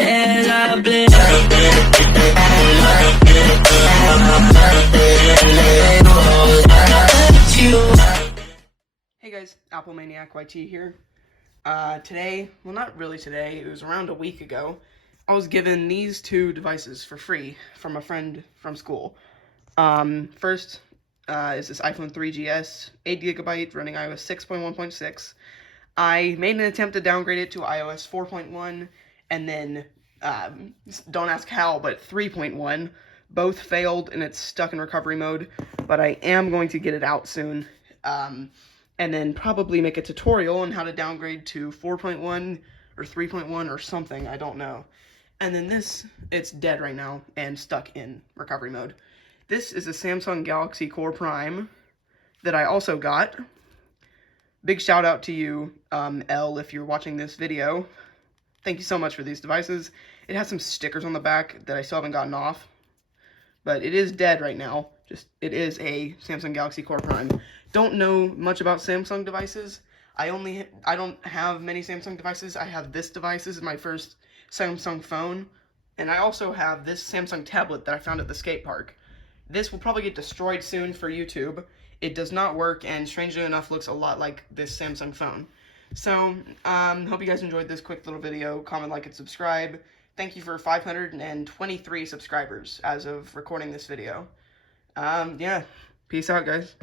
as I bled. Hey guys, Apple Maniac YT here. Today, well not really today, it was around a week ago, I was given these two devices for free from a friend from school. First is this iPhone 3GS, 8GB, running iOS 6.1.6. I made an attempt to downgrade it to iOS 4.1, and then, don't ask how, but 3.1. Both failed, and it's stuck in recovery mode, but I am going to get it out soon. And then probably make a tutorial on how to downgrade to 4.1 or 3.1 or something, I don't know. And then this, it's dead right now and stuck in recovery mode. This is a Samsung Galaxy Core Prime that I also got. Big shout out to you, L, if you're watching this video. Thank you so much for these devices. It has some stickers on the back that I still haven't gotten off, but it is dead right now. It is a Samsung Galaxy Core Prime. Don't know much about Samsung devices. I don't have many Samsung devices. I have this device. This is my first Samsung phone, and I also have this Samsung tablet that I found at the skate park. This will probably get destroyed soon for YouTube. It does not work, and strangely enough looks a lot like this Samsung phone. So, hope you guys enjoyed this quick little video. Comment, like, and subscribe. Thank you for 523 subscribers as of recording this video. Yeah, peace out, guys.